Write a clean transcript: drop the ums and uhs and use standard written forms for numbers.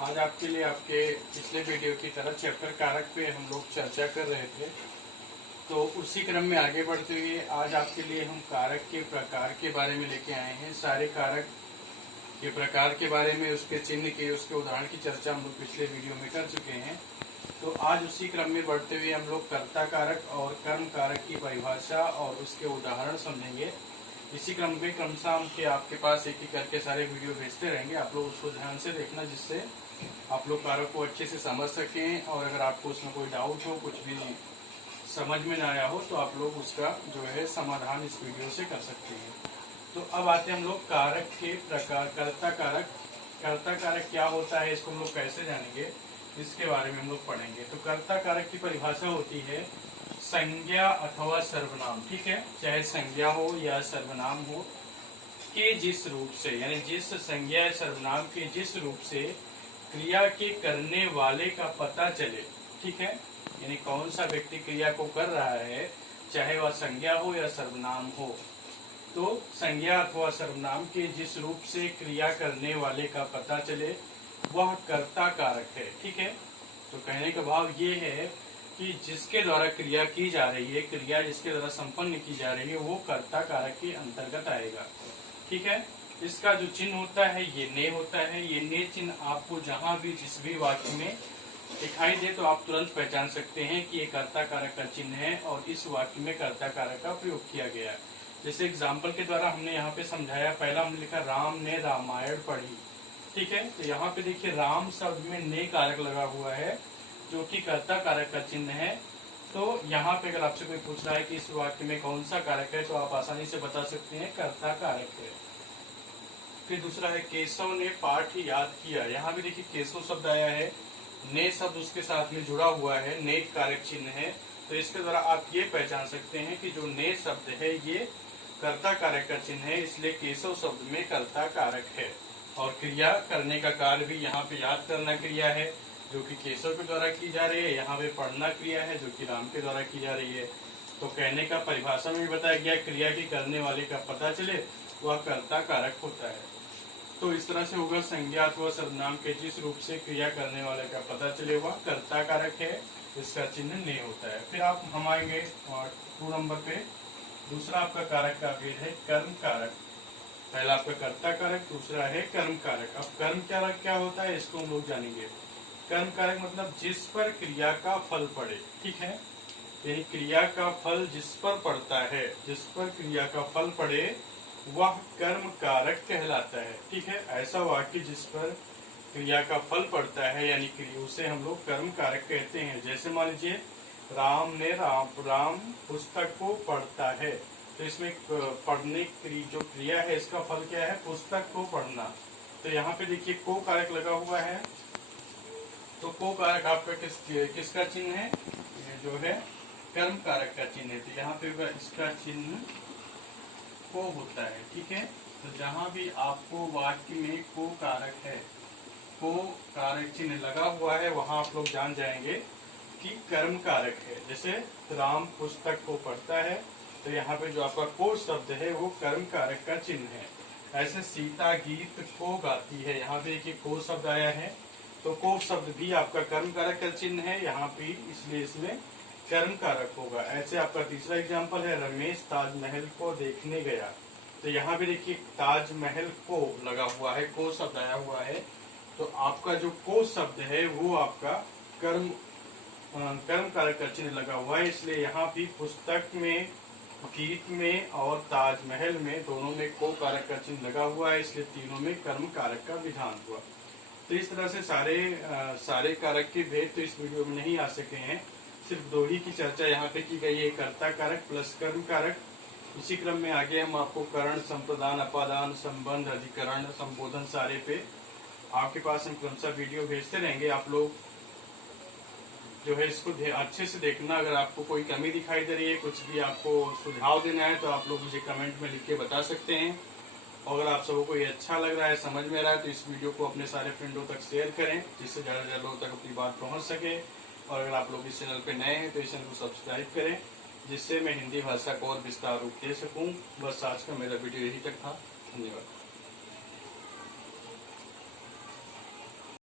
आज आपके लिए आपके पिछले वीडियो की तरह चैप्टर कारक पे हम लोग चर्चा कर रहे थे। तो उसी क्रम में आगे बढ़ते हुए आज आपके लिए हम कारक के प्रकार के बारे में लेके आए हैं। सारे कारक के प्रकार के बारे में, उसके चिन्ह के, उसके उदाहरण की चर्चा हम लोग पिछले वीडियो में कर चुके हैं। तो आज उसी क्रम में बढ़ते हुए हम लोग कर्ता कारक और कर्म कारक की परिभाषा और उसके उदाहरण समझेंगे। इसी क्रम में क्रमशः हम के आपके पास एक एक करके सारे वीडियो भेजते रहेंगे। आप लोग उसको ध्यान से देखना, जिससे आप लोग कारक को अच्छे से समझ सकें। और अगर आपको उसमें कोई डाउट हो, कुछ भी समझ में ना आया हो, तो आप लोग उसका जो है समाधान इस वीडियो से कर सकते हैं। तो अब आते हैं हम लोग कारक के प्रकार। कर्ता कारक, कर्ता कारक क्या होता है, इसको हम लोग कैसे जानेंगे, इसके बारे में हम लोग पढ़ेंगे। तो कर्ता कारक की परिभाषा होती है संज्ञा अथवा सर्वनाम, ठीक है, चाहे संज्ञा हो या सर्वनाम हो, के जिस रूप से, यानी जिस संज्ञा या सर्वनाम के जिस रूप से क्रिया के करने वाले का पता चले, ठीक है, यानी कौन सा व्यक्ति क्रिया को कर रहा है, चाहे वह संज्ञा हो या सर्वनाम हो। तो संज्ञा अथवा सर्वनाम के जिस रूप से क्रिया करने वाले का पता चले वह कर्ता कारक है, ठीक है। तो कहने का भाव ये है कि जिसके द्वारा क्रिया की जा रही है, क्रिया जिसके द्वारा संपन्न की जा रही है, वो कर्ता कारक के अंतर्गत आएगा, ठीक है। इसका जो चिन्ह होता है ये ने होता है। ये ने चिन्ह आपको जहां भी जिस भी वाक्य में दिखाई दे तो आप तुरंत पहचान सकते हैं कि ये कर्ता कारक का चिन्ह है और इस वाक्य में कर्ता कारक का प्रयोग किया गया है। जैसे एग्जाम्पल के द्वारा हमने यहाँ पे समझाया। पहला हमने लिखा राम ने रामायण पढ़ी, ठीक है। तो यहाँ पे देखिए राम शब्द में ने कारक लगा हुआ है, जो कि कर्ता कारक का चिन्ह है। तो यहाँ पे अगर आपसे कोई पूछ रहा है कि इस वाक्य में कौन सा कारक है, तो आप आसानी से बता सकते हैं कर्ता कारक है। फिर दूसरा है केशव ने पाठ याद किया। यहाँ भी देखिए केशव शब्द आया है, ने शब्द उसके साथ में जुड़ा हुआ है, ने कारक चिन्ह है। तो इसके द्वारा आप ये पहचान सकते हैं कि जो ने शब्द है ये कर्ता कारक का चिन्ह है, इसलिए केशव शब्द में कर्ता कारक है। और क्रिया करने का कार्य भी यहाँ पे याद करना क्रिया है, जो कि केशव के द्वारा की जा रही है। यहाँ पे पढ़ना क्रिया है, जो कि राम के द्वारा की जा रही है। तो कहने का परिभाषा में भी बताया गया, क्रिया की करने वाले का पता चले वह कर्ता कारक होता है। तो इस तरह से होगा संज्ञा अथवा सर्वनाम के जिस रूप से क्रिया करने वाले का पता चले वह कर्ता कारक है, इसका चिन्ह ने होता है। फिर आप हम आएंगे 2 नंबर पे। दूसरा आपका कारक का भेद है कर्म कारक। पहला आपका कर्ता कारक, दूसरा है कर्म कारक। अब कर्म कारक क्या होता है, इसको हम लोग जानेंगे। कर्म कारक मतलब जिस पर क्रिया का फल पड़े, ठीक है, यानी क्रिया का फल जिस पर पड़ता है, जिस पर क्रिया का फल पड़े वह कर्म कारक कहलाता है, ठीक है। ऐसा वाक्य जिस पर क्रिया का फल पड़ता है, यानी उसे हम लोग कर्म कारक कहते हैं। जैसे मान लीजिए राम ने राम पुस्तक को पढ़ता है, तो इसमें पढ़ने की जो क्रिया है इसका फल क्या है, पुस्तक को पढ़ना। तो यहाँ पे देखिए को कारक लगा हुआ है, तो को कारक आपका किसका चिन्ह है, ये जो है कर्म कारक का चिन्ह है। तो यहाँ पे इसका चिन्ह को होता है, ठीक है। तो जहां भी आपको वाक्य में को कारक है, को कारक चिन्ह लगा हुआ है, वहां आप लोग जान जाएंगे कि कर्म कारक है। जैसे राम पुस्तक को पढ़ता है, तो यहाँ पे जो आपका को शब्द है वो कर्म कारक का चिन्ह है। ऐसे सीता गीत को गाती है, यहाँ पे देखिए को शब्द आया है, तो को शब्द भी आपका कर्म कारक का चिन्ह है यहाँ पे, इसलिए इसमें कर्म कारक होगा। ऐसे आपका तीसरा एग्जाम्पल है रमेश ताजमहल को देखने गया। तो यहाँ भी देखिए ताजमहल को लगा हुआ है, को शब्द आया हुआ है। तो आपका जो को शब्द है वो आपका कर्म कारक का चिन्ह लगा हुआ है, इसलिए यहाँ भी पुस्तक में, गीत में और ताजमहल में दोनों में को कारक का चिन्ह लगा हुआ है, इसलिए तीनों में कर्म कारक का विधान हुआ। तो इस तरह से सारे कारक के भेद तो इस वीडियो में नहीं आ सके हैं, सिर्फ 2 ही की चर्चा यहाँ पे की गई है, कर्ता कारक प्लस कर्म कारक। इसी क्रम में आगे हम आपको करण, संप्रदान, अपादान, संबंध, अधिकरण, संबोधन सारे पे आपके पास हम क्रमशः वीडियो भेजते रहेंगे। आप लोग जो है इसको अच्छे से देखना। अगर आपको कोई कमी दिखाई दे रही है, कुछ भी आपको सुझाव देना है, तो आप लोग मुझे कमेंट में लिख के बता सकते हैं। और अगर आप सबको को ये अच्छा लग रहा है, समझ में आ रहा है, तो इस वीडियो को अपने सारे फ्रेंडों तक शेयर करें, जिससे ज्यादा से ज्यादा लोगों तक अपनी बात पहुंच सके। और अगर आप लोग इस चैनल पे नए हैं तो इस चैनल को सब्सक्राइब करें, जिससे मैं हिंदी भाषा को और विस्तार रूप दे सकूं। बस आज का मेरा वीडियो यही तक था। धन्यवाद।